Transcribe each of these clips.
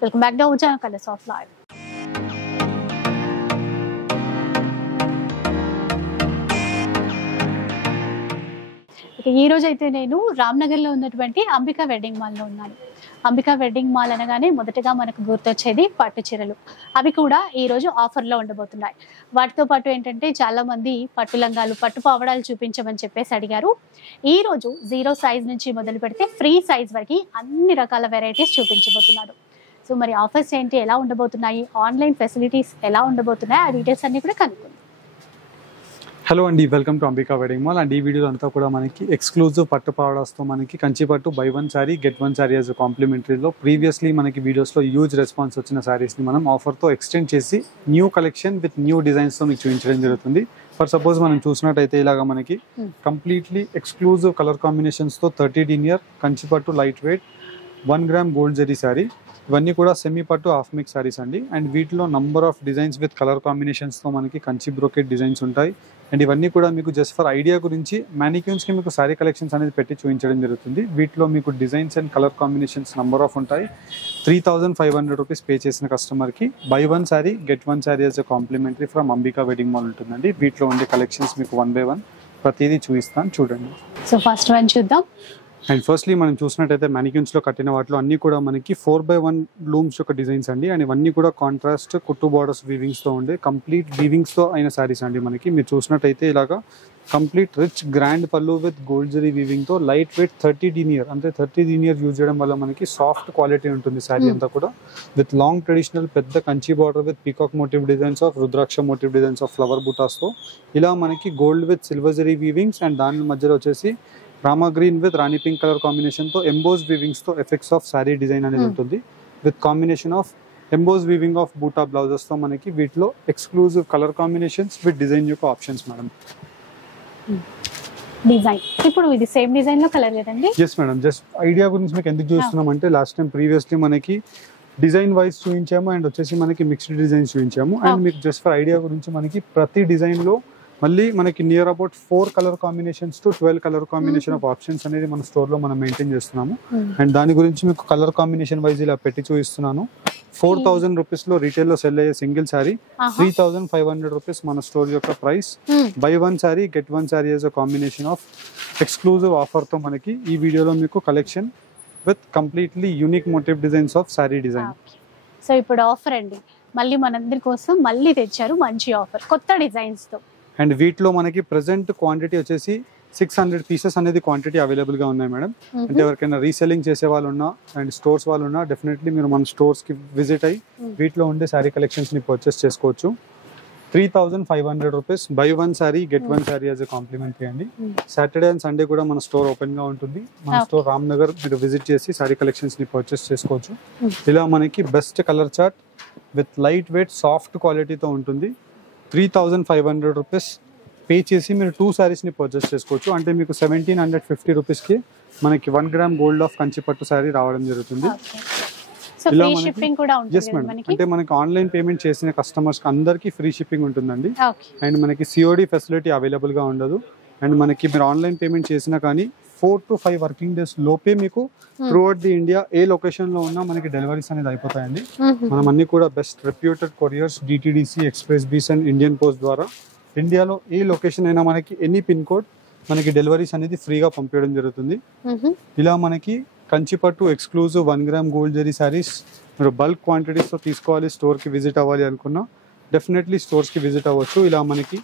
Welcome back to our channel colours of life. ఈ రోజు అయితే నేను రామ్నగర్ లో ఉన్నటువంటి అంబికా వెడ్డింగ్ మాల్ లో ఉన్నాను. అంబికా వెడ్డింగ్ మాల్ అనగానే మొదటగా మనకు గుర్తొచ్చేది పట్టు చీరలు. అవి కూడా ఈ రోజు ఆఫర్ లో ఉండబోతున్నాయి. వాటితో పాటు ఏంటంటే చాలా మంది పట్టు లంగాలు, పట్టు పావడాలు చూపించమని చెప్పేసి అడిగారు. ఈ రోజు 0 సైజ్ నుంచి మొదలు పెడితే ఫ్రీ సైజ్ వరకు అన్ని రకాల వెరైటీస్ చూపించబోతున్నారు. సో మరి ఆఫర్స్ ఏంటి, ఎలా ఉండబోతున్నాయి, ఆన్లైన్ ఫెసిలిటీస్ ఎలా ఉండబోతున్నాయి, ఆ డీటెయిల్స్ అన్ని కూడా కనుక్కుందాం. హలో అండి, welcome to Ambika wedding mall. And ఈ వీడియోలో అంతా కూడా మనకి ఎక్స్క్లూజివ్ పట్టు పావడాస్తో మనకి కంచి పట్టు buy 1 sorry get 1 sorry as కాంప్లిమెంటరీలో ప్రీవియస్లీ మనకి వీడియోస్లో హ్యూజ్ రెస్పాన్స్ వచ్చిన సారీస్ని మనం ఆఫర్తో ఎక్స్టెండ్ చేసి న్యూ కలెక్షన్ విత్ న్యూ డిజైన్స్తో మీకు చూపించడం జరుగుతుంది. ఫర్ సపోజ్ మనం చూసినట్టయితే ఇలాగా మనకి కంప్లీట్లీ ఎక్స్క్లూజివ్ కలర్ కాంబినేషన్స్తో 30 డినియర్ కంచి పట్టు light weight 1 gram gold zari saree. ఇవన్నీ కూడా సెమీ పట్టు హాఫ్ మిక్స్ సారీస్ అండి. అండ్ వీటిలో number of designs with colour కాంబినేషన్స్తో మనకి కంచి బ్రోకెట్ డిజైన్స్ ఉంటాయి. అండ్ ఇవన్నీ కూడా మీకు జస్ట్ ఫర్ ఐడియా గురించి మ్యానిక్యూన్స్కి మీకు సారీ కలెక్షన్స్ అనేది పెట్టి చూపించడం జరుగుతుంది. వీటిలో మీకు designs and colour combinations number of ఉంటాయి. 3500 రూపీస్ పే చేసిన కస్టమర్కి buy 1 sorry get 1 sorry as complimentary from Ambika wedding mall ఉంటుందండి. వీటిలో ఉండే కలెక్షన్స్ మీకు 1 by 1 ప్రతిదీ చూపిస్తాను, చూడండి. సో ఫస్ట్ వన్ చూద్దాం. అండ్ ఫస్ట్లీ మనం చూసినట్టయితే మ్యానిక్యూన్స్లో కట్టిన వాటిలో అన్ని కూడా మనకి 4 by 1 లూమ్స్ యొక్క డిజైన్స్ అండి. అండ్ ఇవన్నీ కూడా కాంట్రాస్ట్ కుట్టు బార్డర్స్ వీవింగ్స్తో ఉండే కంప్లీట్ వీవింగ్స్తో అయిన శారీస్ అండి. మనకి మీరు చూసినట్టయితే ఇలాగా కంప్లీట్ రిచ్ గ్రాండ్ పళ్ళు విత్ గోల్డ్ జరీ వీవింగ్తో లైట్ వెయిట్ 30 డినియర్, అంటే 30 డినియర్ యూజ్ చేయడం వల్ల మనకి సాఫ్ట్ క్వాలిటీ ఉంటుంది శారీ అంతా కూడా. విత్ లాంగ్ ట్రెడిషనల్ పెద్ద Kanchi border with peacock motif designs of rudraksha motif designs of flower బూటాస్తో ఇలా మనకి gold with silver zari weavings. And దాని మధ్యలో వచ్చేసి Rama green with Rani pink colour కాంబినేషన్తో ఎంబోస్ వీవింగ్స్తో ఎఫెక్ట్స్ ఆఫ్ శారీ డిజైన్ అనేది ఉంటుంది. With combination of emboss weaving of బూటా బ్లౌజెస్తో మనకి వీటిలో exclusive colour combinations with design యొక్క ఆప్షన్స్ మేడం. డిజైన్ ఇప్పుడు ఇది సేమ్ డిజైన్ లో కలర్ కదండి? ఎస్ మేడం, జస్ట్ ఐడియా గురించి మీకు ఎందుకు చూస్తున్నాం అంటే లాస్ట్ టైం ప్రీవియస్లీ మనకి డిజైన్ వైజ్ చూపించాము అండ్ వచ్చేసి మనకి మిక్స్డ్ డిజైన్స్ చూపించాము. అండ్ మీకు జస్ట్ ఫర్ ఐడియా గురించి మనకి ప్రతి డిజైన్లో మళ్ళీ మనకి near about 4 colour combinations to 12 colour combination of options అనేది మన స్టోర్లో మనం మెయింటైన్ చేస్తున్నాము. అండ్ దాని గురించి మీకు కలర్ కాంబినేషన్ వైజ్ ఇలా పెట్టి చూపిస్తున్నాను. 4000 రూపీస్లో రీటైల్లో సెల్ అయ్యే సింగిల్ సారీ 3500 రూపీస్ మన స్టోర్ యొక్క price. Buy 1 sorry get 1 sorry as a combination of exclusive ఆఫర్తో మనకి ఈ వీడియోలో మీకు collection with completely unique motif designs of saree design. So ఇప్పుడు ఆఫర్ అండి, మళ్ళీ మనందరి కోసం మళ్ళీ తెచ్చారు మంచి ఆఫర్ కొత్త డిజైన్స్ తో. అండ్ వీటిలో మనకి ప్రెసెంట్ క్వాంటిటీ వచ్చేసి 600 పీసెస్ అనేది క్వాంటిటీ అవైలబుల్గా ఉన్నాయి మేడం. అంటే ఎవరికైనా రీసెల్లింగ్ చేసే వాళ్ళు ఉన్నా అండ్ స్టోర్స్ వాళ్ళు ఉన్నా డెఫినెట్లీ మీరు మన స్టోర్స్కి విజిట్ అయ్యి వీటిలో ఉండే శారీ కలెక్షన్స్ని పర్చేస్ చేసుకోవచ్చు. 3500 rupees buy 1 sorry get 1 sorry as a complimentary అండి. సాటర్డే అండ్ సండే కూడా మన స్టోర్ ఓపెన్గా ఉంటుంది. మన స్టోర్ రామ్నగర్ మీరు విజిట్ చేసి శారీ కలెక్షన్స్ని పర్చేస్ చేసుకోవచ్చు. ఇలా మనకి best colour chart with light weight soft క్వాలిటీతో ఉంటుంది. 3500 రూపీస్ పే చేసి మీరు 2 సారీస్ని పర్చేస్ చేసుకోవచ్చు. అంటే మీకు 1750 రూపీస్కి మనకి 1 గ్రామ్ గోల్డ్ ఆఫ్ కంచి పట్టు సారీ రావడం జరుగుతుంది. ఇలా అంటే మనకి ఆన్లైన్ పేమెంట్ చేసిన కస్టమర్స్ అందరికీ ఫ్రీ షిప్పింగ్ ఉంటుందండి. అండ్ మనకి సిఓడి ఫెసిలిటీ అవైలబుల్గా ఉండదు. అండ్ మనకి మీరు ఆన్లైన్ పేమెంట్ చేసినా కానీ 4 to 5 వర్కింగ్ డేస్ లోపే మీకు త్రూఅవుట్ ది ఇండియా ఏ లొకేషన్ లో ఉన్నా మనకి డెలివరీస్ అనేది అయిపోతాయండి. మనం అన్ని కూడా best reputed couriers DTDC, express bees and Indian post ద్వారా ఇండియాలో ఏ లొకేషన్ అయినా మనకి ఎనీ పిన్ కోడ్ మనకి డెలివరీస్ అనేది ఫ్రీగా పంపించడం జరుగుతుంది. ఇలా మనకి కంచిపట్టు exclusive 1 gram gold zari sarees మీరు బల్క్ క్వాంటిటీస్తో తీసుకోవాలి, స్టోర్కి విజిట్ అవ్వాలి అనుకున్నా డెఫినెట్లీ స్టోర్స్కి విజిట్ అవ్వచ్చు. ఇలా మనకి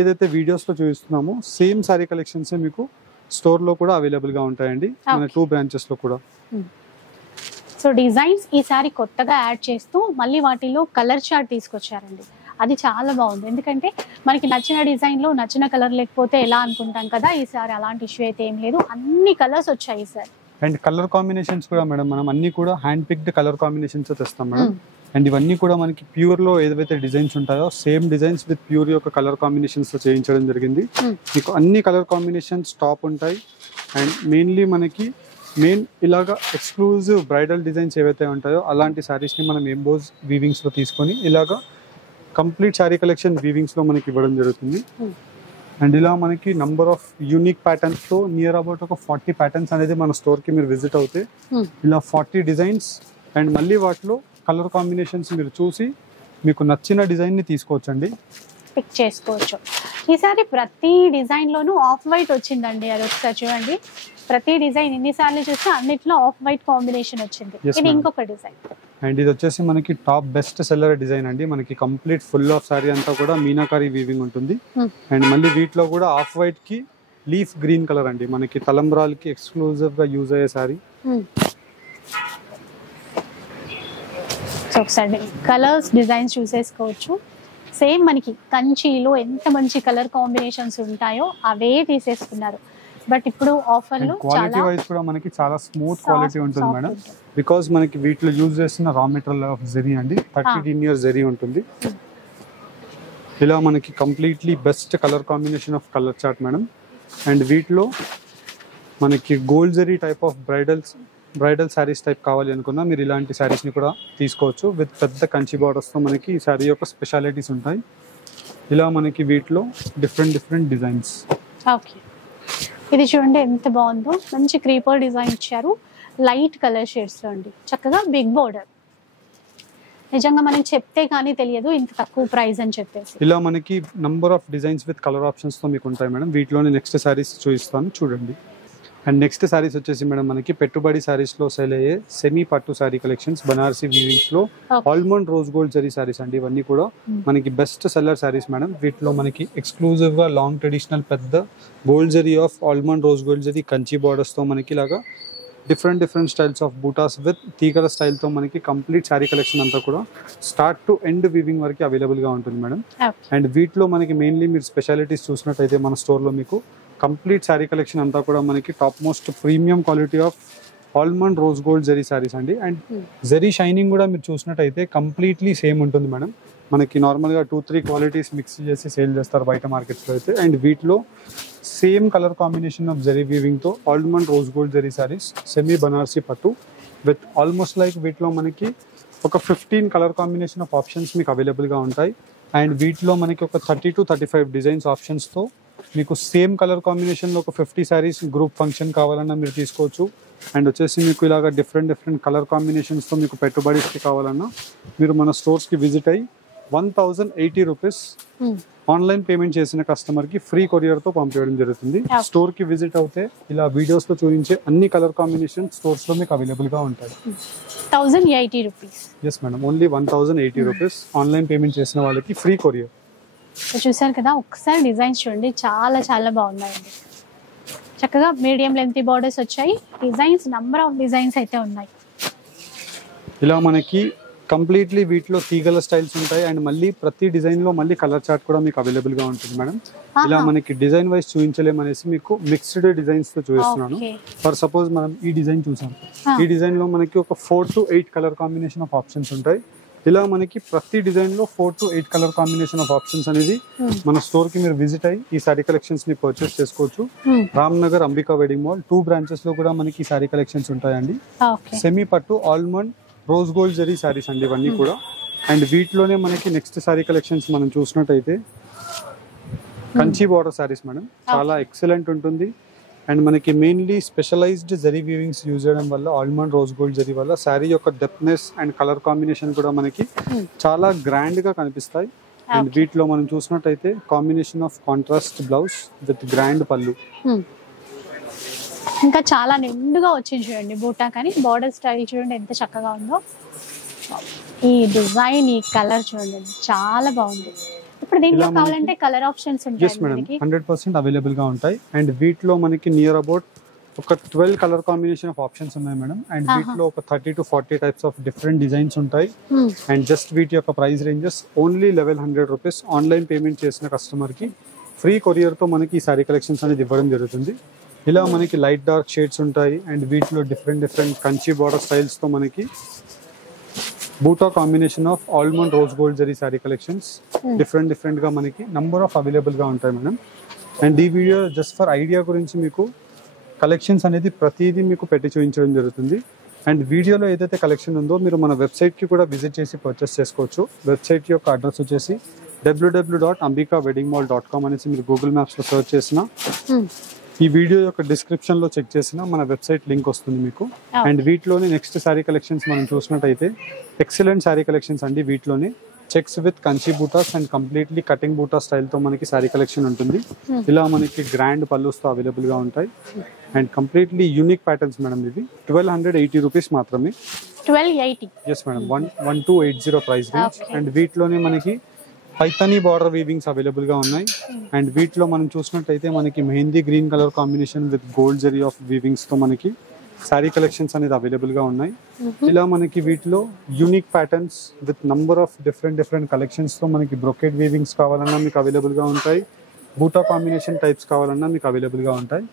ఏదైతే వీడియోస్లో చూపిస్తున్నామో సేమ్ సారీ కలెక్షన్సే మీకు స్టోర్లో కూడా అవైలబుల్గా ఉంటాయండి, మన 2 బ్రాంచెస్లో కూడా. సో డిజైన్స్ ఈసారి కొత్తగా యాడ్ చేస్తూ మళ్ళీ వాటిలో కలర్ చార్ట్ తీసుకొచ్చారండి. అది చాలా బాగుంది. ఎందుకంటే మనకి నచ్చిన డిజైన్లో నచ్చిన కలర్ లేకపోతే ఎలా అనుకుంటాం కదా, ఈసారి అలాంటి ఇష్యూ అయితే ఏం లేదు, అన్ని కలర్స్ వచ్చాయి ఈసారి. అండ్ కలర్ కాంబినేషన్స్ కూడా మేడం మనం అన్ని కూడా హ్యాండ్ పిక్డ్ కలర్ కాంబినేషన్స్ తెస్తాం మేడం. అండ్ ఇవన్నీ కూడా మనకి ప్యూర్లో ఏదైతే డిజైన్స్ ఉంటాయో సేమ్ డిజైన్స్ విత్ ప్యూర్ యొక్క కలర్ కాంబినేషన్స్తో చేయించడం జరిగింది. మీకు అన్ని కలర్ కాంబినేషన్స్ టాప్ ఉంటాయి. అండ్ మెయిన్లీ మనకి ఇలాగా ఎక్స్క్లూజివ్ బ్రైడల్ డిజైన్స్ ఏవైతే ఉంటాయో అలాంటి శారీస్ని మనం ఎంబోస్ వీవింగ్స్లో తీసుకొని ఇలాగా కంప్లీట్ శారీ కలెక్షన్ వీవింగ్స్లో మనకి ఇవ్వడం జరుగుతుంది. అండ్ ఇలా మనకి నంబర్ ఆఫ్ యూనిక్ ప్యాటర్న్స్తో నియర్ అబౌట్ ఒక 40 ప్యాటర్న్స్ అనేది మన స్టోర్కి మీరు విజిట్ అవుతే ఇలా 40 డిజైన్స్ అండ్ మళ్ళీ వాటిలో కలర్ కాంబినేషన్స్ మీరు చూసి మీకు నచ్చిన డిజైన్ ని తీసుకోవచ్చండి, పిక్ చేసుకోవచ్చు. ఈసారి ప్రతి డిజైన్ లోనూ ఆఫ్ వైట్ వచ్చిందండి, అది ఒకసారి చూడండి. ప్రతి డిజైన్ ఎన్నిసార్లు చూస్తే అన్నిట్లో ఆఫ్ వైట్ కాంబినేషన్ వచ్చింది. ఇది ఇంకొక డిజైన్ అండ్ ఇది వచ్చేసి మనకి టాప్ బెస్ట్ సెల్లర్ డిజైన్ అండి. మనకి కంప్లీట్ ఫుల్ ఆఫ్ సారీ అంతా కూడా మీనాకారి వీవింగ్ ఉంటుంది. అండ్ మళ్ళీ వీటిలో కూడా ఆఫ్ వైట్ కి లీఫ్ గ్రీన్ కలర్ అండి, మనకి తలంబ్రాలకి ఎక్స్క్లూజివ్ గా యూజ్ అయ్యే సారీ. సో ఒకసారి కలర్స్ డిజైన్స్ చూసేసుకోవచ్చు. సేమ్ మనకి కంచిలో ఎంత మంచి కలర్ కాంబినేషన్స్ ఉంటాయో అవే తీసేసుకున్నారు. బట్ ఇప్పుడు ఆఫర్ లో క్వాలిటీ వైజ్ కూడా మనకి చాలా స్మూత్ క్వాలిటీ ఉంటుంది మేడం. బికాస్ మనకి వీటిలో యూజ్ చేస్తున్న రా మెటీరియల్ ఆఫ్ జెరీ అండి, 13 ఇయర్స్ జెరీ ఉంటుంది. ఇలా మనకి completely best colour combination of colour chart madam. And వీటిలో మనకి gold zari type of bridal saris type కావాలి అనుకున్నా మీరు ఇలాంటి శారీస్ని కూడా తీసుకోవచ్చు. విత్ పెద్ద కంచి బార్డర్స్తో మనకి ఈ శారీ యొక్క స్పెషాలిటీస్ ఉంటాయి. ఇలా మనకి వీటిలో డిఫరెంట్ డిజైన్స్. ఓకే, ఇది చూడండి ఎంత బాగుందో, మంచి క్రీపర్ డిజైన్ ఇచ్చారు, లైట్ కలర్ షేడ్స్ లో అండి, చక్కగా బిగ్ బోర్డర్. నిజంగా మనం చెప్తే కానీ తెలియదు ఇంత తక్కువ ప్రైస్ అని చెప్పేసి. ఇలా మనకి number of designs with colour options తో మీకు ఉంటాయి మేడం. వీటిలోనే నెక్స్ట్ శారీస్ చూపిస్తాను చూడండి. అండ్ నెక్స్ట్ శారీస్ వచ్చేసి మేడం మనకి పెట్టుబడి శారీస్ లో సేల్ అయ్యే సెమీ పట్టు శారీ కలెక్షన్స్, బనారసి వీవింగ్స్ లో almond rose gold zari saris అండి. ఇవన్నీ కూడా మనకి బెస్ట్ సెల్లర్ శారీస్ మేడం. వీటిలో మనకి ఎక్స్క్లూజివ్ గా లాంగ్ ట్రెడిషనల్ పెద్ద gold zari of almond rose gold zari Kanchi borders తో మనకి ఇలాగా different styles of buttas with తీగల స్టైల్ తో మనకి కంప్లీట్ శారీ కలెక్షన్ అంతా కూడా స్టార్ట్ టు ఎండ్ వీవింగ్ వరకు అవైలబుల్ గా ఉంటుంది మేడం. అండ్ వీటిలో మనకి మెయిన్లీ మీరు స్పెషాలిటీస్ చూసినట్టయితే మన స్టోర్ లో మీకు కంప్లీట్ శారీ కలెక్షన్ అంతా కూడా మనకి top most premium quality of almond rose gold zari saris అండి. అండ్ జరీ షైనింగ్ కూడా మీరు చూసినట్టయితే కంప్లీట్లీ సేమ్ ఉంటుంది మేడం. మనకి నార్మల్గా 2-3 క్వాలిటీస్ మిక్స్ చేసి సేల్ చేస్తారు బయట మార్కెట్స్లో అయితే. అండ్ వీటిలో same colour combination of zari వీవింగ్తో almond rose gold zari sarees, semi Banarasi పట్టు విత్ ఆల్మోస్ట్ లైక్ వీటిలో మనకి ఒక 15 కలర్ కాంబినేషన్ ఆఫ్ ఆప్షన్స్ మీకు అవైలబుల్గా ఉంటాయి. అండ్ వీటిలో మనకి ఒక 30 to 35 డిజైన్స్ ఆప్షన్స్తో మీకు సేమ్ కలర్ కాంబినేషన్లో ఒక 50 శారీస్ గ్రూప్ ఫంక్షన్ కావాలన్నా మీరు తీసుకోవచ్చు. అండ్ వచ్చేసి మీకు ఇలాగ డిఫరెంట్ కలర్ కాంబినేషన్స్తో మీకు పెట్టుబడికి కావాలన్నా మీరు మన స్టోర్స్కి విజిట్ అయ్యి 1080 రూపీస్ ఆన్లైన్ పేమెంట్ చేసిన కస్టమర్కి ఫ్రీ కొరియర్తో పంపించడం జరుగుతుంది. స్టోర్కి విజిట్ అవుతే ఇలా వీడియోస్లో చూపించే అన్ని కలర్ కాంబినేషన్ స్టోర్స్లో మీకు అవైలబుల్గా ఉంటాయి. 1080 rupees. Yes madam, only 1080 rupees online payment చేసిన వాళ్ళకి ఫ్రీ కొరియర్. చూసారు కదా, ఒకసారి డిజైన్స్ చూడండి, చాలా బాగున్నాయండి. చక్కగా మీడియం లెంత్ బార్డర్స్ వచ్చాయి, డిజైన్స్ నంబర్ ఆఫ్ డిజైన్స్ అయితే ఉన్నాయి. ఇలా మనకి కంప్లీట్లీ వీటిలో తీగల స్టైల్స్ ఉంటాయి. అండ్ మళ్ళీ ప్రతి డిజైన్ లో మళ్ళీ కలర్ చార్ట్ కూడా మీకు అవైలబుల్ గా ఉంటుంది మేడం. ఇలా మనకి డిజైన్ వైజ్ చూపించలేమనేసి మీకు మిక్స్డ్ డిజైన్స్ తో చూపిస్తున్నాను. ఫర్ సపోజ్ మనం ఈ డిజైన్ చూసాం, ఈ డిజైన్ లో మనకి ఒక 4 to 8 colour combination of options ఉంటాయి. ఇలా మనకి ప్రతి డిజైన్ లో 4 to 8 colour combination of options అనేది మన స్టోర్ కి మీరు విజిట్ అయ్యి ఈ సారీ కలెక్షన్స్ ని పర్చేస్ చేసుకోవచ్చు. Ramnagar Ambika wedding mall 2 branches లో కూడా మనకి ఈ సారీ కలెక్షన్స్ ఉంటాయండి. సెమీ పట్టు almond rose gold zari saris అండి ఇవన్నీ కూడా. అండ్ వీటిలోనే మనకి నెక్స్ట్ సారీ కలెక్షన్స్ మనం చూసినట్టయితే కంచి బార్డర్ సారీస్ మేడం, చాలా ఎక్సలెంట్ ఉంటుంది. అండ్ మనకి మెయిన్లీ స్పెషలైజ్డ్ జరీ వీవింగ్స్ యూజ్ చేయడం వల్ల ఆల్మండ్ రోజ్ గోల్డ్ జరీ వల్ల శారీ యొక్క డెప్త్నెస్ అండ్ కలర్ కాంబినేషన్ కూడా మనకి చాలా గ్రాండ్ గా కనిపిస్తాయి. అండ్ వీటిలో మనం చూసినట్టయితే combination of contrast blouse with grand పళ్ళు, ఇంకా చాలా నిండుగా వచ్చింది చూడండి బూటా. కానీ బార్డర్ స్టైల్ చూడండి ఎంత చక్కగా ఉందో. ఈ డిజైన్, ఈ కలర్ చూడండి చాలా బాగుంది. ఇప్పుడు దీంట్లో కావాలంటే కలర్ ఆప్షన్స్ ఉంటాయి. yes మేడం, 100% అవైలబుల్ గా ఉంటాయి. అండ్ వీటిలో మనకి నియర్ అబౌట్ ఒక 12 కలర్ కాంబినేషన్ ఆఫ్ ఆప్షన్స్ ఉన్నాయి మేడం. అండ్ వీటిలో ఒక 30 to 40 types of different designs ఉంటాయి. అండ్ జస్ట్ వీటి యొక్క price ranges only 1100 rupees online payment చేసిన కస్టమర్ కి ఫ్రీ కొరియర్ తో మనకి ఈ సారీ కలెక్షన్స్ అనేది ఇవ్వడం జరుగుతుంది. ఇలా మనకి లైట్ డార్క్ షేడ్స్ ఉంటాయి. అండ్ వీటిలో డిఫరెంట్ కంచి బార్డర్ స్టైల్స్ తో మనకి బూటా combination of almond rose gold zari sorry collections different గా మనకి నంబర్ ఆఫ్ అవైలబుల్ గా ఉంటాయి మేడం. అండ్ ఈ వీడియో జస్ట్ ఫర్ ఐడియా గురించి మీకు కలెక్షన్స్ అనేది ప్రతిదీ మీకు పెట్టి చూపించడం జరుగుతుంది. అండ్ వీడియోలో ఏదైతే కలెక్షన్ ఉందో మీరు మన వెబ్సైట్ కి కూడా విజిట్ చేసి పర్చేస్ చేసుకోవచ్చు. వెబ్సైట్ యొక్క అడ్రస్ వచ్చేసి www.ambikaweddingmall.com అనేసి మీరు గూగుల్ మ్యాప్స్ లో సర్చ్ చేసిన ఈ వీడియో యొక్క డిస్క్రిప్షన్ లో చెక్ చేసిన మన వెబ్సైట్ లింక్ వస్తుంది మీకు. అండ్ వీటిలోని నెక్స్ట్ శారీ కలెక్షన్స్ మనం చూసినట్టయితే ఎక్సలెంట్ శారీ కలెక్షన్స్ అండి. వీటిలోని చెక్స్ విత్ కంచి బూటాస్ అండ్ కంప్లీట్లీ కటింగ్ బూటా స్టైల్ తో మనకి శారీ కలెక్షన్ ఉంటుంది. ఇలా మనకి గ్రాండ్ పల్లూస్ తో అవైలబుల్ గా ఉంటాయి. And completely unique patterns madam. ఇవి 1280 రూపీస్ మాత్రమే. 1280. Yes madam, 1280 price range. And వీటిలోనే మనకి పైతానీ బార్డర్ వీవింగ్స్ అవైలబుల్ గా ఉన్నాయి. అండ్ వీటిలో మనం చూసినట్టయితే మనకి mehndi green colour combination with gold zari of weavings తో మనకి శారీ కలెక్షన్స్ అనేది అవైలబుల్ గా ఉన్నాయి. ఇలా మనకి వీటిలో unique patterns with number of different collections తో మనకి బ్రొకెట్ వీవింగ్స్ కావాలన్నా మీకు అవైలబుల్ గా ఉంటాయి. బూటా కాంబినేషన్ టైప్స్ కావాలన్నా మీకు అవైలబుల్ గా ఉంటాయి.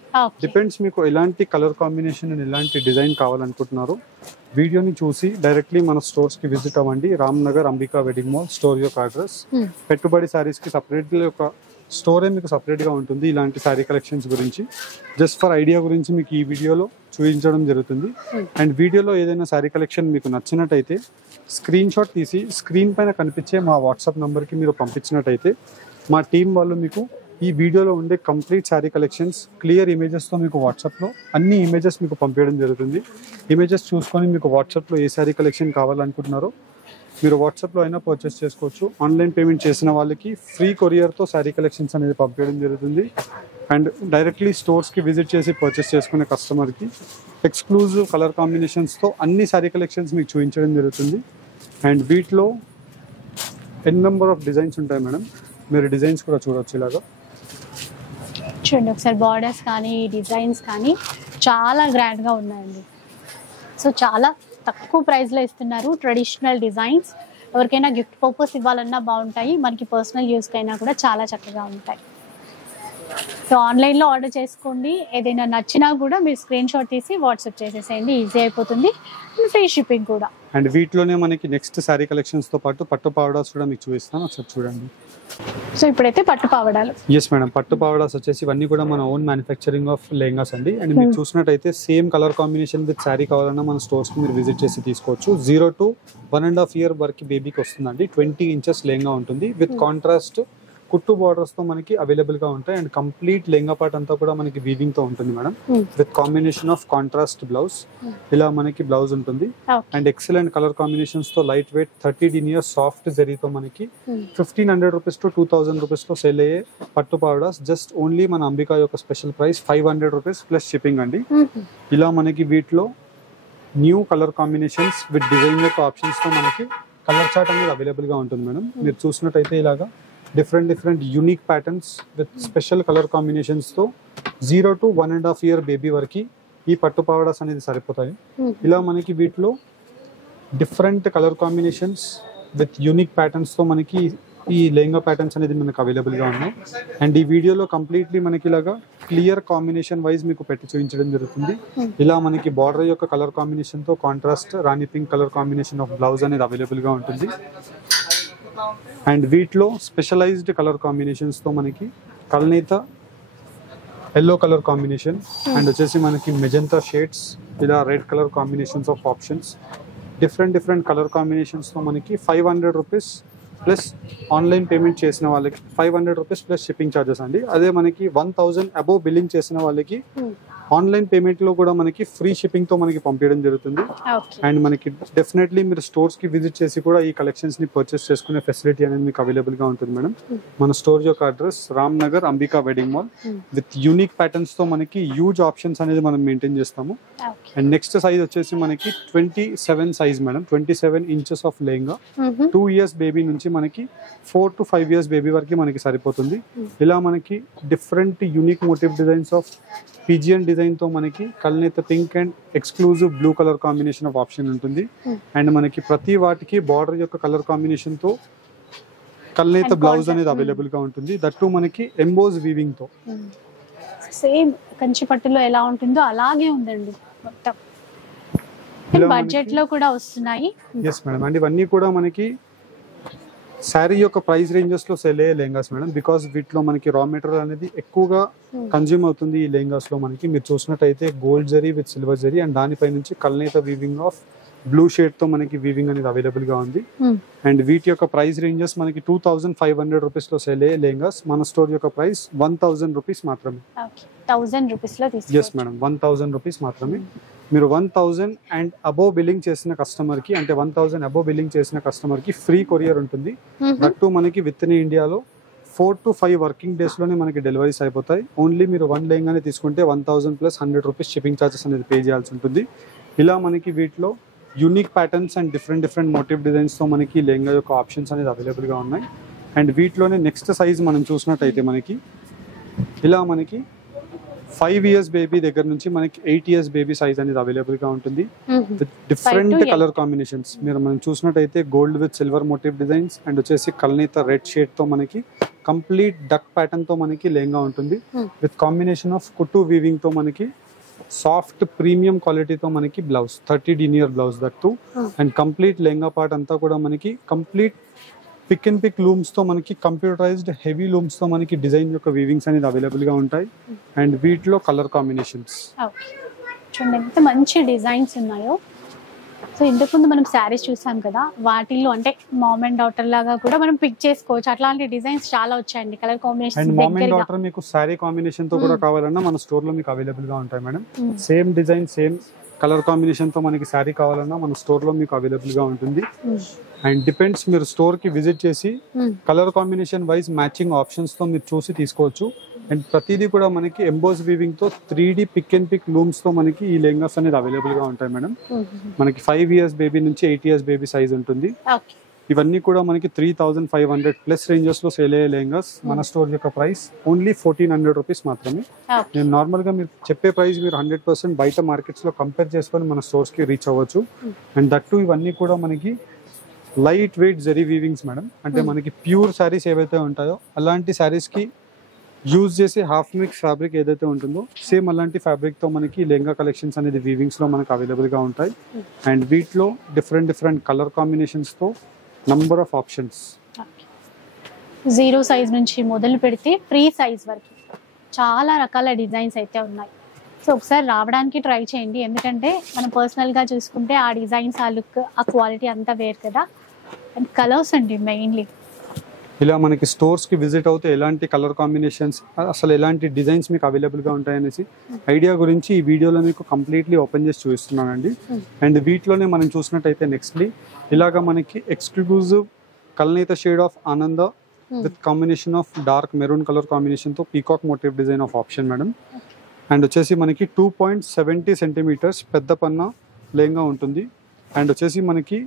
డిపెండ్స్ మీకు ఎలాంటి కలర్ కాంబినేషన్ అండ్ ఎలాంటి డిజైన్ కావాలనుకుంటున్నారో వీడియోని చూసి డైరెక్ట్లీ మన స్టోర్స్ కి విజిట్ అవ్వండి. Ramnagar Ambika wedding mall, store యొక్క అడ్రస్. పెట్టుబడి శారీస్ కి సపరేట్ ఒక స్టోరే మీకు సపరేట్ గా ఉంటుంది. ఇలాంటి శారీ కలెక్షన్స్ గురించి జస్ట్ ఫర్ ఐడియా గురించి మీకు ఈ వీడియోలో చూపించడం జరుగుతుంది. అండ్ వీడియోలో ఏదైనా శారీ కలెక్షన్ మీకు నచ్చినట్టయితే స్క్రీన్ షాట్ తీసి స్క్రీన్ పైన కనిపించే మా వాట్సాప్ నంబర్ కి మీరు పంపించినట్టయితే మా టీం వాళ్ళు మీకు ఈ వీడియోలో ఉండే కంప్లీట్ శారీ కలెక్షన్స్ క్లియర్ ఇమేజెస్తో మీకు వాట్సాప్లో అన్ని ఇమేజెస్ మీకు పంపించడం జరుగుతుంది. ఇమేజెస్ చూసుకొని మీకు వాట్సాప్లో ఏ శారీ కలెక్షన్ కావాలనుకుంటున్నారో మీరు వాట్సాప్లో అయినా పర్చేస్ చేసుకోవచ్చు. ఆన్లైన్ పేమెంట్ చేసిన వాళ్ళకి ఫ్రీ కొరియర్తో శారీ కలెక్షన్స్ అనేది పంపించడం జరుగుతుంది. అండ్ డైరెక్ట్లీ స్టోర్స్కి విజిట్ చేసి పర్చేస్ చేసుకునే కస్టమర్కి ఎక్స్క్లూజివ్ కలర్ కాంబినేషన్స్తో అన్ని శారీ కలెక్షన్స్ మీకు చూపించడం జరుగుతుంది. అండ్ వీటిలో నెంబర్ ఆఫ్ డిజైన్స్ ఉంటాయి మేడం. మీరు డిజైన్స్ కూడా చూడొచ్చు. ఇలాగా చూడండి ఒకసారి, బార్డర్స్ కానీ డిజైన్స్ కానీ చాలా గ్రాండ్గా ఉన్నాయండి. సో చాలా తక్కువ ప్రైస్లో ఇస్తున్నారు. ట్రెడిషనల్ డిజైన్స్ ఎవరికైనా గిఫ్ట్ పర్పస్ ఇవ్వాలన్నా బాగుంటాయి. మనకి పర్సనల్ యూస్కి అయినా కూడా చాలా చక్కగా ఉంటాయి. సో ఆన్లైన్లో ఆర్డర్ చేసుకోండి. ఏదైనా నచ్చినా కూడా మీరు స్క్రీన్ షాట్ తీసి వాట్సాప్ చేసేసేయండి. ఈజీ అయిపోతుంది. ఫ్రీ షిప్పింగ్ కూడా. అండ్ వీటిలోనే మనకి నెక్స్ట్ శారీ కలెక్షన్స్తో పాటు పట్టు పావడాస్ కూడా మీకు చూపిస్తాను. ఒకసారి చూడండి. సో ఇప్పుడైతే పట్టు పావడాలు. ఎస్ మేడం, పట్టు పావడాస్ వచ్చేసి ఇవన్నీ కూడా మన ఓన్ మ్యానుఫ్యాక్చరింగ్ ఆఫ్ లెహంగాస్ అండి. అండ్ మీరు చూసినట్టయితే same colour combination with sari కావాలన్నా మన స్టోర్స్కి మీరు విజిట్ చేసి తీసుకోవచ్చు. 0 to 1.5 year వరకు బేబీకి వస్తుందండి. 20 inches లెహంగా ఉంటుంది విత్ కాంట్రాస్ట్ కుట్టు బార్డర్స్ తో మనకి అవైలబుల్ గా ఉంటాయి. అండ్ కంప్లీట్ లెహంగా పార్ట్ అంతా కూడా మనకి వీవింగ్ తో ఉంటుంది madam, with combination of contrast blouse. ఇలా మనకి బ్లౌజ్ ఉంటుంది. అండ్ ఎక్సలెంట్ కలర్ కాంబినేషన్స్ తో లైట్ వెయిట్ 30 denier సాఫ్ట్ జరీతో మనకి 1500 రూపీస్ టు 2000 రూపీస్ లో సేల్ అయ్యే పట్టు పావడాస్ జస్ట్ ఓన్లీ మన అంబికా యొక్క special price 500 rupees plus shipping అండి. ఇలా మనకి వీటిలో new colour combinations with design యొక్క ఆప్షన్స్ తో మనకి కలర్ చార్ట్ అనేది అవైలబుల్ గా ఉంటుంది మేడం. మీరు చూసినట్టయితే ఇలాగా different unique patterns with special colour combinations తో 0 to 1.5 year బేబీ వరకు ఈ పట్టు పావడాస్ అనేది సరిపోతాయి. ఇలా మనకి వీటిలో different colour combinations with unique patterns తో మనకి ఈ లెహంగా ప్యాటర్న్స్ అనేది మనకు అవైలబుల్ గా ఉన్నాయి. అండ్ ఈ వీడియోలో కంప్లీట్లీ మనకి ఇలాగా క్లియర్ కాంబినేషన్ వైజ్ మీకు పెట్టి చూపించడం జరుగుతుంది. ఇలా మనకి బార్డర్ యొక్క కలర్ కాంబినేషన్ తో contrast Rani pink colour combination of blouse అనేది అవైలబుల్ గా ఉంటుంది. అండ్ వీటిలో స్పెషలైజ్డ్ కలర్ కాంబినేషన్స్ తో మనకి కల్నేత ఎల్లో కలర్ కాంబినేషన్ అండ్ వచ్చేసి మనకి మెజంతా షేడ్స్, ఇలా red colour combinations of options, different colour combinations తో మనకి 500 రూపీస్ ప్లస్ ఆన్లైన్ పేమెంట్ చేసిన వాళ్ళకి 500 రూపీస్ ప్లస్ షిప్పింగ్ ఛార్జెస్ అండి. అదే మనకి 1000 అబోవ్ బిల్లింగ్ చేసిన వాళ్ళకి ఆన్లైన్ పేమెంట్ లో కూడా మనకి ఫ్రీ షిప్పింగ్ తో మనకి పంపించడం జరుగుతుంది. అండ్ మనకి డెఫినెట్లీ మీరు స్టోర్స్ కి విజిట్ చేసి కూడా ఈ కలెక్షన్స్ ని పర్చేస్ చేసుకునే ఫెసిలిటీ అనేది మీకు అవైలబుల్ గా ఉంటుంది మేడం. మన స్టోర్ యొక్క address Ramnagar Ambika wedding mall with unique patterns తో మనకి హ్యూజ్ ఆప్షన్స్ అనేది మనం మెయింటైన్ చేస్తాము. అండ్ నెక్స్ట్ సైజ్ వచ్చేసి మనకి 27 size madam. 27 inches of lehenga 2 years baby నుంచి మనకి 4 to 5 years బేబీ వరకు మనకి సరిపోతుంది. ఇలా మనకి different unique motif designs of pigeon design తో మనకి కల్నేత pink and exclusive blue colour combination of option ఉంటుంది. అండ్ మనకి ప్రతి వాటికి బార్డర్ యొక్క కలర్ కాంబినేషన్ తో కల్నేత బ్లౌజ్ అనేది అవైలబుల్ గా ఉంటుంది. దట్టు మనకి ఎంబోజ్ వీవింగ్ తో సేమ్ కంచి పట్టులో ఎలా ఉంటుందో అలాగే ఉందండి మొత్తం. బడ్జెట్ లో కూడా వస్తున్నాయి. Yes madam. అండ్ ఇవన్నీ కూడా మనకి శారీ యొక్క ప్రైస్ రేంజెస్ లో సెల్ అయ్యే లెహంగాస్ మేడం. బికాస్ వీటిలో మనకి రా మెటీరియల్ అనేది ఎక్కువగా కన్జ్యూమ్ అవుతుంది ఈ లెహంగాస్ లో. మనకి మీరు చూసినట్టయితే gold zari with silver zari and దానిపై నుంచి కల్నేత వీవింగ్ ఆఫ్ బ్లూ షేడ్ తో మనకి వీవింగ్ అనేది అవైలబుల్ గా ఉంది. అండ్ వీటి యొక్క ప్రైస్ రేంజెస్ మనకి 2500 రూపీస్ లో సేల్ అయ్యే లెహంగాస్ మన స్టోర్ యొక్క ప్రైస్ 1000 రూపీస్ మాత్రమే. 1000 రూపీస్ లో తీసుకోవచ్చు. ఎస్ మేడం, 1000 రూపీస్ మాత్రమే. మీరు 1000 అండ్ అబోవ్ బిల్లింగ్ చేసిన కస్టమర్ కి, అంటే 1000 అబోవ్ బిల్లింగ్ చేసిన కస్టమర్ కి ఫ్రీ కొరియర్ ఉంటుంది. దట్టు మనకి విత్ ఇన్ ఇండియాలో 4 to 5 వర్కింగ్ డేస్ లోనే మనకి డెలివరీస్ అయిపోతాయి. ఓన్లీ మీరు 1 లెహంగానే తీసుకుంటే 1000 ప్లస్ 100 రూపీస్ షిప్పింగ్ ఛార్జెస్ అనేది పే చేయాల్సి ఉంటుంది. ఇలా మనకి వీటిలో unique patterns and different motive designs తో మనకి లెహంగా యొక్క ఆప్షన్స్ అనేది అవైలబుల్ గా ఉన్నాయి. అండ్ వీటిలోనే నెక్స్ట్ సైజ్ మనం చూసినట్టయితే మనకి ఇలా మనకి 5 years బేబీ దగ్గర నుంచి మనకి 8 years బేబీ సైజ్ అనేది అవైలబుల్ గా ఉంటుంది. డిఫరెంట్ కలర్ కాంబినేషన్స్ మనం చూసినట్టయితే gold with silver motive designs and వచ్చేసి కల్నేత రెడ్ షేడ్ తో మనకి కంప్లీట్ డక్ ప్యాటర్న్ తో మనకి లెహంగా ఉంటుంది. విత్ కాంబినేషన్ ఆఫ్ కుట్టు వీవింగ్ తో మనకి సాఫ్ట్ ప్రీమియం క్వాలిటీతో మనకి బ్లౌజ్ 30 డీనియర్ బ్లౌజ్ దట్టు. అండ్ కంప్లీట్ లెహంగా పార్ట్ అంతా కూడా మనకి complete pick and pick looms తో మనకి కంప్యూటరైజ్డ్ హెవీ లూమ్స్ తో మనకి డిజైన్ యొక్క వీవింగ్స్ అనేది అవైలబుల్ గా ఉంటాయి. అండ్ వీటిలో కలర్ కాంబినేషన్స్ చూడండి ఎంత మంచి డిజైన్స్ ఉన్నాయో. సో ఇంతకుముందు మనం శారీస్ చూసాం కదా, వాటిల్లో అంటే మామ్ అండ్ డాటర్ లాగా కూడా మనం పిక్ చేసుకోవచ్చు. అట్లాంటి డిజైన్స్ చాలా వచ్చాయండి, colour combination. And mom and daughter మీకు శారీ కాంబినేషన్ తో కూడా కావాలన్నా మన స్టోర్ లో మీకు అవైలబుల్ గా ఉంటాయి madam. Same design same colour combination తో మనకి శారీ కావాలన్నా మన స్టోర్ లో మీకు అవైలబుల్ గా ఉంటుంది. అండ్ డిపెండ్స్, మీరు స్టోర్ కి విజిట్ చేసి colour combination wise matching options తో మీరు చూసి తీసుకోవచ్చు. అండ్ ప్రతిదీ కూడా మనకి ఎంబోస్ వీవింగ్ తో 3D pick and pick looms తో మనకి ఈ లెహంగాస్ అనేది అవైలబుల్ గా ఉంటాయి మేడం. మనకి 5 years బేబీ నుంచి 8 years బేబీ సైజ్ ఉంటుంది. ఇవన్నీ కూడా మనకి 3500 ప్లస్ రేంజెస్ లో సేల్ అయ్యే లెహంగాస్. మన స్టోర్ యొక్క ప్రైస్ ఓన్లీ 1400 రూపీస్ మాత్రమే. నేను నార్మల్ గా మీరు చెప్పే ప్రైస్ మీరు 100% బయట మార్కెట్స్ లో కంపేర్ చేసుకొని మన స్టోర్స్ కి రీచ్ అవ్వచ్చు. అండ్ దట్టు ఇవన్నీ కూడా మనకి లైట్ వెయిట్ జరీ వీవింగ్స్ మేడం. అంటే మనకి ప్యూర్ శారీస్ ఏవైతే ఉంటాయో అలాంటి శారీస్ కి యూజ్ చేసే హాఫ్ మిక్స్ ఫ్యాబ్రిక్ ఏదైతే ఉంటుందో సేమ్ అలాంటి ఫ్యాబ్రిక్ తో మనకి లెహంగా కలెక్షన్స్ అనేది వీవింగ్స్ లో మనకి అవైలబుల్ గా ఉంటాయి. అండ్ వీటిలో డిఫరెంట్ కలర్ కాంబినేషన్స్ తో నంబర్ ఆఫ్ ఆప్షన్స్. 0 సైజ్ నుంచి మొదలు పెడితే ఫ్రీ సైజ్ వరకు చాలా రకాల డిజైన్స్ అయితే ఉన్నాయి. సో ఒకసారి రావడానికి ట్రై చేయండి, ఎందుకంటే మనం పర్సనల్ గా చూసుకుంటే ఆ డిజైన్స్, ఆ లుక్, ఆ క్వాలిటీ అంతా వేరు కదా. అండ్ కలర్స్ అండి మెయిన్లీ. ఇలా మనకి స్టోర్స్ కి విజిట్ అవుతే ఎలాంటి కలర్ కాంబినేషన్స్, అసలు ఎలాంటి డిజైన్స్ మీకు అవైలబుల్ గా ఉంటాయనేసి ఐడియా గురించి ఈ వీడియోలో మీకు కంప్లీట్లీ ఓపెన్ చేసి చూపిస్తున్నానండి. అండ్ వీటిలోనే మనం చూసినట్టయితే నెక్స్ట్లీ ఇలాగా మనకి ఎక్స్క్లూజివ్ కల్నేత షేడ్ ఆఫ్ ఆనంద with combination of dark maroon colour combination తో peacock motif design of option madam. And వచ్చేసి మనకి 2.70 సెంటీమీటర్స్ పెద్ద పన్నా లెహంగా ఉంటుంది. అండ్ వచ్చేసి మనకి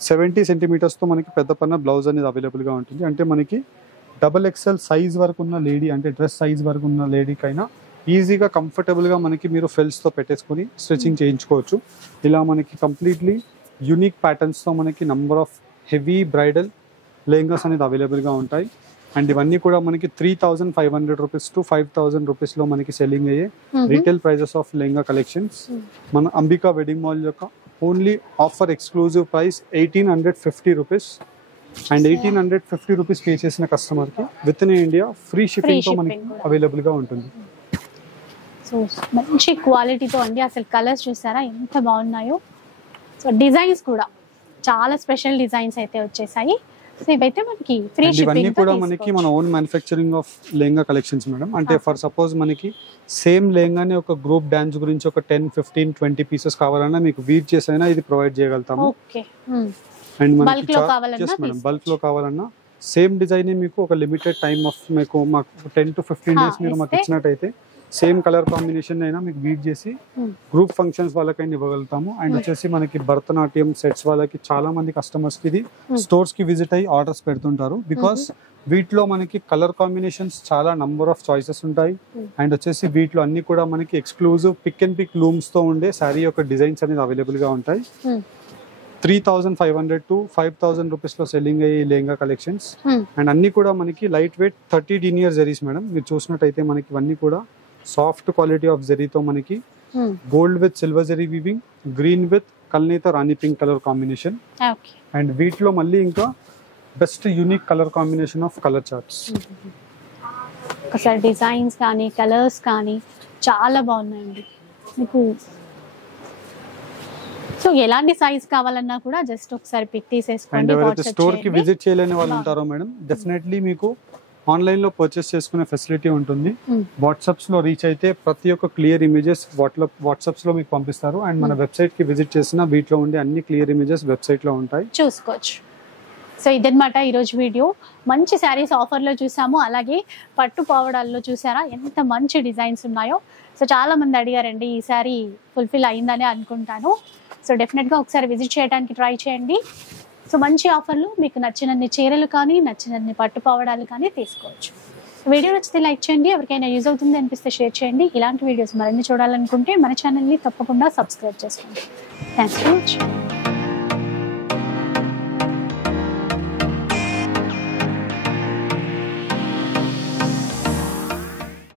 70 సెంటీమీటర్స్ తో మనకి పెద్ద పన్నా బ్లౌజ్ అనేది అవైలబుల్ గా ఉంటుంది. అంటే మనకి XXL సైజ్ వరకు ఉన్న లేడీ, అంటే డ్రెస్ సైజ్ వరకు ఉన్న లేడీకైనా ఈజీగా కంఫర్టబుల్ గా మనకి మీరు ఫెల్స్ తో పెట్టేసుకొని స్టిచ్చింగ్ చేయించుకోవచ్చు. ఇలా మనకి కంప్లీట్లీ యూనిక్ ప్యాటర్న్స్ తో మనకి number of heavy bridal lehengas అనేది అవైలబుల్ గా ఉంటాయి. అండ్ ఇవన్నీ కూడా మనకి 3500 రూపీస్ టు 5000 రూపీస్ లో మనకి సెల్లింగ్ అయ్యే retail prices of lehenga collections. మన అంబికా వెడ్డింగ్ మాల్ యొక్క only offer exclusive price 1850 rupees. And 1850 rupees pay చేసిన కస్టమర్ కి within India free shipping తో మనకి అవైలబుల్ గా ఉంటుంది. సో మంచి క్వాలిటీతో అండి. అసలు కలర్స్ చూసారా ఎంత బాగున్నాయో. సో డిజైన్స్ కూడా చాలా స్పెషల్ డిజైన్స్ అయితే వచ్చేసాయి. సో ఇవైతే మనకి ఫ్రీ షిప్పింగ్. ఇవన్నీ కూడా మనకి మన own manufacturing of lehenga collections madam. అంటే ఫర్ సపోజ్ మనకి సేమ్ లెహంగానే ఒక గ్రూప్ డాన్స్ గురించి ఒక 10, 15, 20 పీసెస్ కావాలన్నా మీకు వీవ్ చేసైనా ఇది ప్రొవైడ్ చేయగలుగుతాము. అండ్ మనకి బల్క్ లో కావాలన్నా సేమ్ డిజైన్ మీకు ఒక లిమిటెడ్ టైమ్ ఆఫ్ మీకు మాకు 10 to 15 డేస్ మీరు మాకు ఇచ్చినట్టయితే సేమ్ కలర్ కాంబినేషన్ అయినా మీకు వీవ్ చేసి గ్రూప్ ఫంక్షన్స్ వాళ్ళకైనా ఇవ్వగలుగుతాము. అండ్ వచ్చేసి మనకి భరతనాట్యం సెట్స్ వాళ్ళకి చాలా మంది కస్టమర్స్ కి ఇది స్టోర్స్ కి విజిట్ అయ్యి ఆర్డర్స్ పెడుతుంటారు. బికాస్ వీటిలో మనకి కలర్ కాంబినేషన్స్ చాలా నంబర్ ఆఫ్ చాయిసెస్ ఉంటాయి. అండ్ వచ్చేసి వీటిలో అన్ని కూడా మనకి exclusive pick and pick looms తో ఉండే శారీ యొక్క డిజైన్స్ అనేది అవైలబుల్ గా ఉంటాయి. 3500 to 5000 రూపీస్ లో సెల్లింగ్ అయ్యే లెహంగా కలెక్షన్స్. అండ్ అన్ని కూడా మనకి లైట్ వెయిట్ 30 డీనియర్ జరీస్ మేడం. మీరు చూసినట్టయితే మనకి ఇవన్నీ కూడా సాఫ్ట్ క్వాలిటీ ఆఫ్ జరీతో మనకి gold with silver zari weaving, green with కల్నేత rani pink colour combination. And వీటిలో మళ్ళీ ఇంకా best unique colour combination of colour charts. అసలు డిజైన్స్ కానీ కలర్స్ కానీ చాలా బాగున్నాయండి. మీకు సో ఎలాంటి సైజ్ కావాలన్నా కూడా జస్ట్ ఒకసారి పిక్ అండ్ తీసేసుకోండి, ఎవరైతే వాట్సాప్ స్టోర్ కి చేయండి. విజిట్ చేయలేని వాళ్ళు ఉంటారో మేడం, డెఫినెట్లీ మీకు ఆన్లైన్ లో పర్చేస్ చేసుకునే ఫెసిలిటీ ఉంటుంది. వాట్సాప్స్ లో రీచ్ అయితే ప్రతి ఒక్క క్లియర్ ఇమేజెస్ వాట్సాప్స్ లో మీకు పంపిస్తారు. అండ్ మన వెబ్సైట్ కి విజిట్ చేసిన వీటిలో ఉండే అన్ని క్లియర్ ఇమేజెస్ వెబ్సైట్ లో ఉంటాయి, చూసుకోవచ్చు. సో ఇదన్నమాట ఈరోజు వీడియో. మంచి శారీస్ ఆఫర్లో చూసాము, అలాగే పట్టు పావడాల్లో చూసారా ఎంత మంచి డిజైన్స్ ఉన్నాయో. సో చాలా మంది అడిగారండి, ఈ శారీ ఫుల్ఫిల్ అయిందని అనుకుంటాను. సో డెఫినెట్గా ఒకసారి విజిట్ చేయడానికి ట్రై చేయండి. సో మంచి ఆఫర్లు, మీకు నచ్చినన్ని చీరలు కానీ నచ్చినన్ని పట్టు పావడాలు కానీ తీసుకోవచ్చు. వీడియో నచ్చితే లైక్ చేయండి, ఎవరికైనా యూజ్ అవుతుంది అనిపిస్తే షేర్ చేయండి. ఇలాంటి వీడియోస్ మరిన్ని చూడాలనుకుంటే మన ఛానల్ని తప్పకుండా సబ్స్క్రైబ్ చేసుకోండి. Thanks for watching.